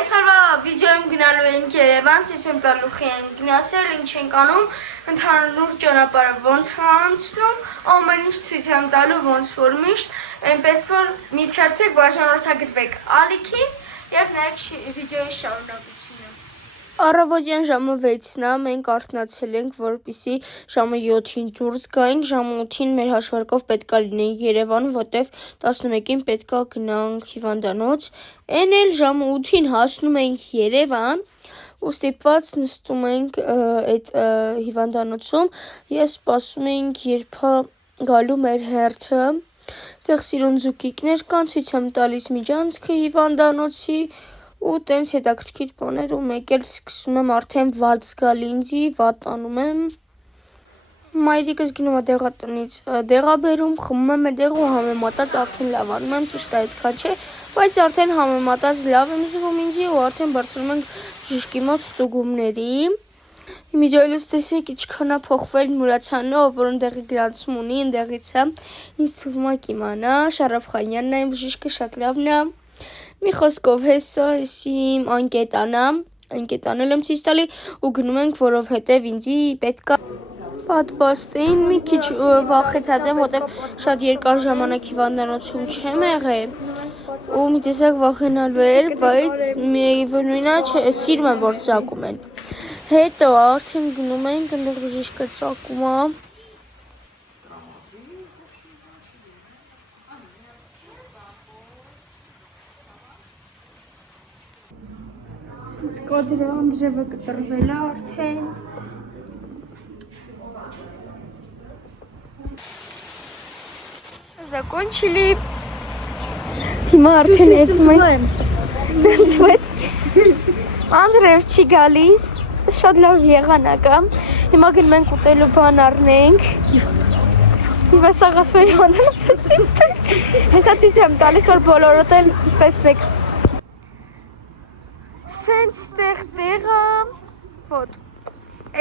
Այսօրվա վիդեոյում գնալու ենք Երևան, ցույց եմ տալու ենք գնացել, ինչ ենք անում, ընդհանուր ճանապարհը ոնց անցնում, ամեն ինչ ցույց եմ տալու ոնց որ միշտ, այնպես որ մի թերթեք բաժանորդագրվեք ալիքին եւ նայեք վիդեոյի շարունակությունը։ Առավոտյան ժամը 6-ն է, մենք արթնացել ենք, որպեսզի ժամը 7-ին դուրս գայինք, ժամը 8-ին մեր հաշվարկով պետք է լինեինք Երևան, որտեվ 11-ին պետք է գնանք հիվանդանոց, այն էլ ժամը 8-ին հասնում ենք Երևան, ու ստիպված նստում ենք այդ հիվանդանոցում եւ սպասում ենք, երբ գալու մեր հերթը։ Այդտեղ սիրուն զուկիկներ կան, ցույց եմ տալիս միջանցքը հիվանդանոցի ու տենց հետաքրքիր բաներ ու մեկ էլ սկսում եմ արդեն վատ զգալ ինձի, վատ անում եմ։ Մայրիկս գնում է դեղատնից դեղաբերում, խմում եմ այդտեղ ու համեմատած արդեն լավ անում եմ, ճիշտ է այդքան չէ, բայց արդեն համեմատած լավ եմ զգում ինձի ու արդեն բարձրանում ենք բժշկի մոտ ստուգումների։ Միջոյլուց տեսեք ինչքան է փոխվել Մուրացյանը, ով որ ընդեղի գրանցում ունի, ընդեղից է, ինձ թվում է կիմանա, Շարաֆխանյանն է, բժիշկը շատ լավն է։ Մի խոսքով հեսա իմ անկետանել եմ ցույց տալի ու գնում ենք, որովհետև ինձի պետք է պատվաստեին մի քիչ վախեցած եմ, որտեվ շատ երկար ժամանակ հիվանդանոցում չեմ եղել ու մի տեսակ վախենալու էր, բայց միևնույն է, սիրում եմ, որ ծակում են։ Հետո արդեն գնում ենք, այնտեղ բժիշկը ծակում է։ Կոդրը Անդրևը կտրվել է արդեն։ Закончили։ Հիմա արդեն եթում ենք։ Դենցվեց։ Անդրև չի գալիս, շատ լավ եղանակ է։ Հիմա գնում ենք ուտելու բան առնենք։ Հիմա սաղասորի մանալը ցույց տեք։ Հեսա ցույց եմ տալիս, որ բոլորոդ էլ տեսնեք։ Սենց տեղը, ոտ,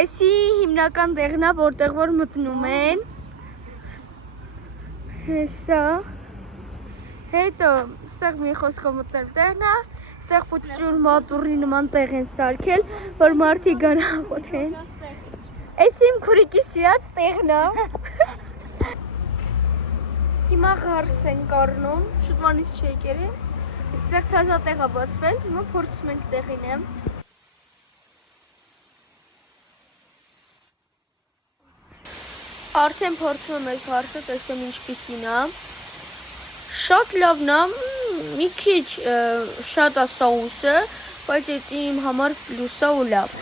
էսի հիմնական տեղն է, որտեղ որ մտնում են, հեսա, հետո, ստեղ մի խոսքով մտնել տեղն է, ստեղ պուտջուր մատուրի նման տեղ են սարքել, որ մարդի գան հաղոթեն, էսի իմ քուրիկի սիրած տեղն է, հիմա ғարս են կարնում, շուտմանից չի եկերին, Այստեղ թազա տեղ է բացվել, հիմա փորձում ենք տեղին եմ։ Արդեն փորձում եմ այս հարցը, տեսնեմ ինչպիսին է։ Շատ լավն է, մի քիչ շատ է սաուսը, բայց այդ իմ համար պլյուս է ու լավ։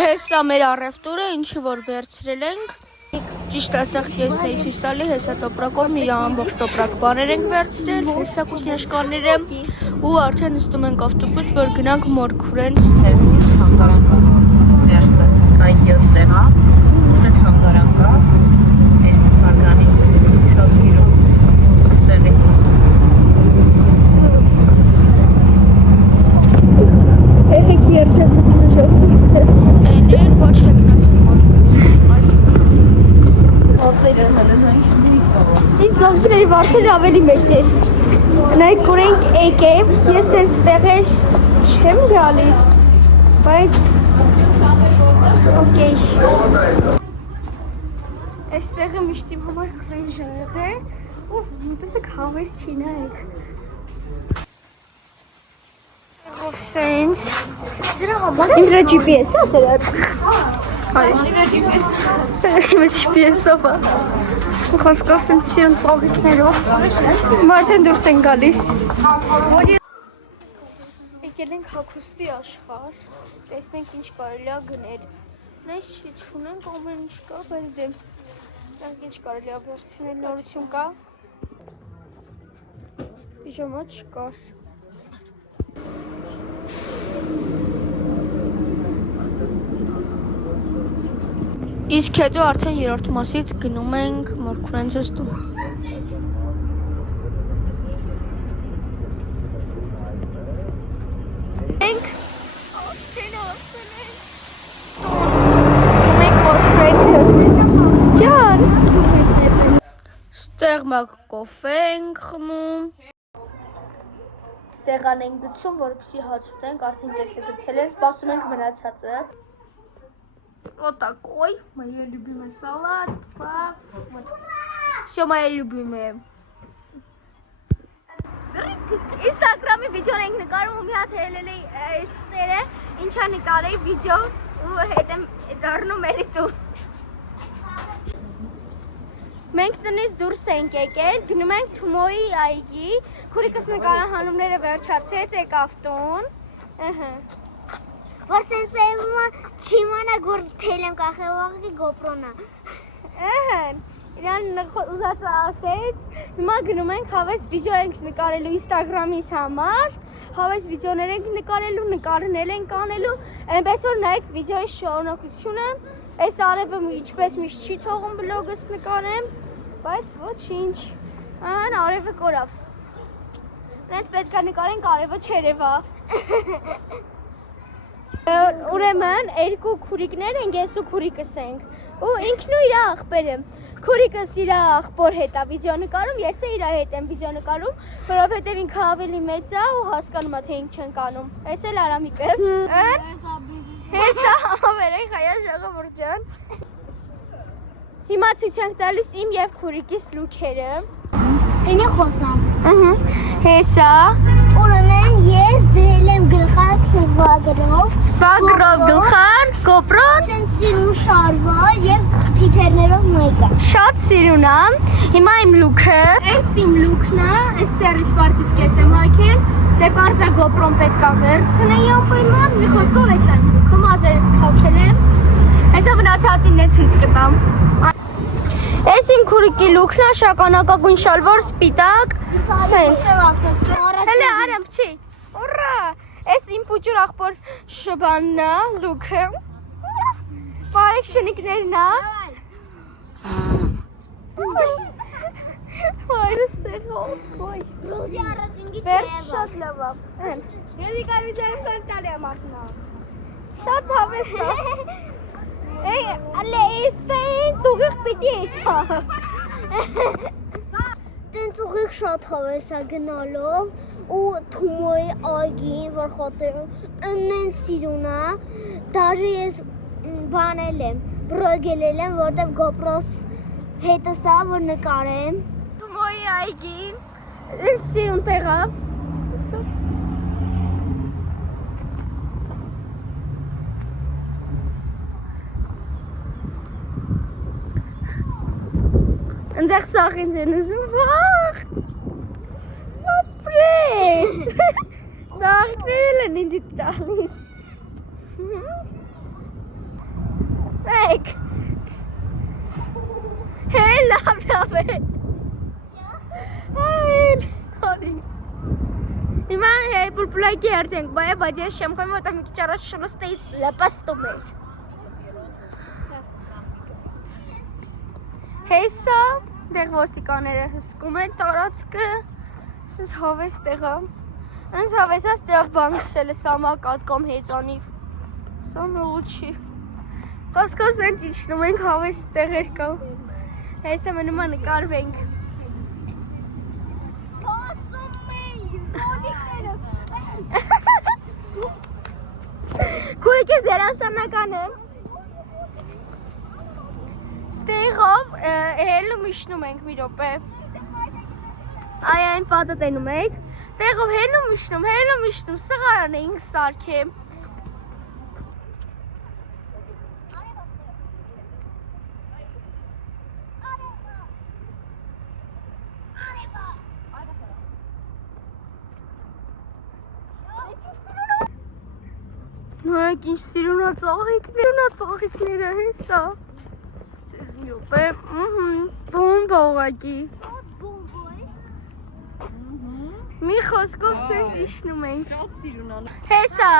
Հեսա մեր առևտուրը, ինչը որ վերցրել ենք։ Ճիշտ ասած ես էի ցույց տալի, հեսա տոպրակով մի ամբողջ տոպրակ բաներ ենք վերցրել, հեսա կուսնյաշկանները ու արդեն նստում ենք ավտոբուս, որ գնանք Մորքուրենց հեսի թանգարանքա, ներսը, այդ 7 տեղա, ուստը թանգարանքա, մեր Մարգանի շատ սիրում, ստեղից։ Եղեք երջանկություն ժողովուրդ է։ Այն էր, ոչ թե գնացում Ինձ ողջերերի վարդերը ավելի մեծ էր, նայք ունենք եկև, եսենց տեղեր չեմ գալիս, բայց ոկեյ, այս տեղը միշտ իմ համար կրենժ է եղել, ու մտեսեք հավես չի նայեք, տեղով սենց, իմ դրա GPS-ը դրած, Տեղի մեջ GPS-ով է, խոսքով սենց սիրուն ծաղիկներով, մարդեն դուրս են գալիս։ Եկել ենք հագուստի աշխարհ, տեսնենք ինչ կարելի է գնել։ Նայս չունենք ամեն ինչ կա, բայց դեմ ինչ կարելի է վերցնել, նորություն կա։ Պիժամա չկար։ Իսկ հետո արդեն երրորդ մասից գնում ենք Մորքուրենցը ստում։ Ենք արդեն ասել ենք մենք Մորքուրենցը ջան ստեղ մակ կոֆե ենք խմում սեղան ենք գցում, որպեսզի հաց ուտենք, արդեն կեսը գցել են, սպասում ենք մնացածը։ Вот такой, моя любимая салат, все мои любимые. Instagram-ի վիդեոն ենք նկարում ու մի հատ հելել էի այս ծերը, ինչա նկարեի վիդեո ու հետ եմ դառնում էլի տուն։ Մենք տնից դուրս ենք եկել, գնում ենք Թումոյի այգի, քուրիկս նկարահանումները վերջացրեց, եկավ տուն։ Որ սենց էվումա չիմանա գոր թել եմ կախել ուղղի գոպրոնա։ Իրան ուզած ասեց, հիմա գնում ենք հավես վիդեո ենք նկարելու Instagram-իս համար, հավես վիդեոներ ենք նկարելու, նկարներ ենք անելու, այնպես որ նայեք վիդեոյի շարունակությունը, այս արևը ինչպես միշտ չի թողում բլոգս նկարեմ, բայց ոչինչ, ան արևը կորավ, նենց պետք է նկարենք արևը չերևա։ Ուրեմն երկու քուրիկներ ենք, ես ու քուրիկս ենք, ու ինքն ու իր աղբերը, քուրիկս իր աղբոր հետ է վիդեո նկարում, ես իր հետ եմ վիդեո նկարում, որովհետև ինքը ավելի մեծ է ու հասկանում է, թե ինչ ենք անում, ես էլ Արամիկս, հեսա համավերեք հայա ժողովուրդ ջան։ Հիմա ցույց ենք տալիս իմ և քուրիկիս լուքերը։ Ինի խոսամ։ Հեսա։ Ուրեմն ես դրել եմ գլխարկ վագրով գլխար, կոպրոն, սենց սիրուն շարվար և թիթերներով մեկը։ Շատ սիրուն է, հիմա իմ լուքը, այս իմ լուքն է, այս սերի սպարտիվ կես եմ հայքել, դե պարզա գոպրոն պետք է վերցնեի ապայման, մի խոսքով այս եմ լուքը, մազերս կապել եմ, այսա վնացածինն է ցույց կտամ։ Այս իմ քուրիկի լուքն է, շագանակագույն շալվար, սպիտակ, սենց։ Հելե արամ չի, ուրա, այս իմ պուջուր աղբոր շբանն է, լուքը, պարեք շնիկներն է։ Վայրս սեղով, ոյ։ Վերջ շատ լավ է։ Եզիկա վիդեոն խոյմ տալի եմ աղնա։ Շատ հավես է։ Էй, ալե, սենց ուղիղ պիտի էքա։ Տենց ուղիղ շատ հավես է գնալով ու Թումոյի այգին, որ խոտերում ընեն սիրուն է, դաժը ես բանել եմ, բրոգելել եմ, որտև գոպրոս հետս է, որ նկարեմ։ Թումոյի այգին, սիրուն տեղ է։ Ընդեղ սաղին ձեն ուզում վաղ, ապրես, սաղիկներ են ինձի տալիս, մեկ, հել լավ է, այլ, հորի, հիմա հեի պուլպուլայքի հերդ ենք բայը, բայց ես շեմքոյմ ոտա մի քիչ առաջ շնստեից լպստում էր, հեսա, դեղ ոստիկաները հսկում են տարածքը, սենց հավես տեղա, ընց հավեսած տեղավ բան քշել է սամակատ կամ հեծանիվ, սա նողու չի, կասկոս ընց իչնում ենք հավես տեղեր կա, հեսա մնում է նկարվենք, քուրիկես երասանական եմ, Ստեղով հելում իշնում ենք մի ռոպե, այ այն պատը տենում եք, տեղով հելում իշնում, սղարան էինք սարքեմ, նոյեք ինչ սիրունա ծաղիքները հեսա, Յուպե, բոմբա ուղակի, մի խոսքով սենց իշնում ենք, հեսա,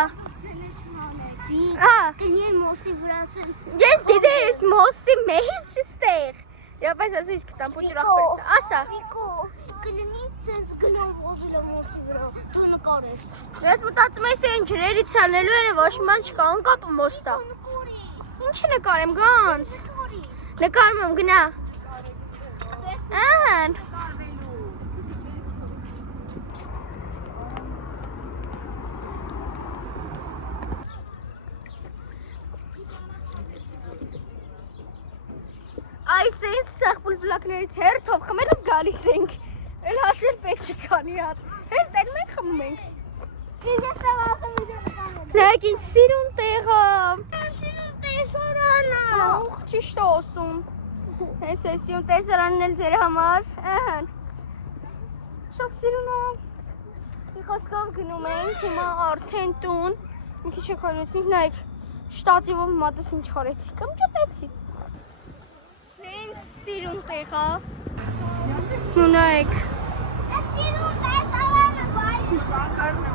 ես գիտես մոստի մեջ ստեղ, Եպես ասու իսկ տամ պուճրախ պերսա, ասա Վիկո, կլնի ծենց գնով ոզիլը մոստի վրա, դու նկարես Ես մտածում ես են ջրերից անելու են ոչ ման չկա, անկապը մոստա Ինչ նկարեմ գանց Նկարում եմ գնա Ահան գալիս ենք սաղ բուլբուլակներից հերթով խմելով գալիս ենք։ Էլ հաշվել պետք չկանի հատ։ Հենց տերում ենք խմում ենք։ Ես ավարտում եմ։ Նայեք ինչ սիրուն տեղը։ Սիրուն տեսարանա։ Ահ, ճիշտ է ասում։ Հենց է սիրուն տեսարանն էլ ձեր համար։ Ահան։ Շատ սիրուն է։ Մի խոսքով գնում ենք հիմա արդեն տուն։ Մի քիչ եկարեցինք, նայեք շտատիվով մատս ինչ խորեցի կամ ճտեցի։ Հենց սիրուն տեղը։ Ու նայեք։ Սիրուն տեսարանը բայ։ Բանկարն է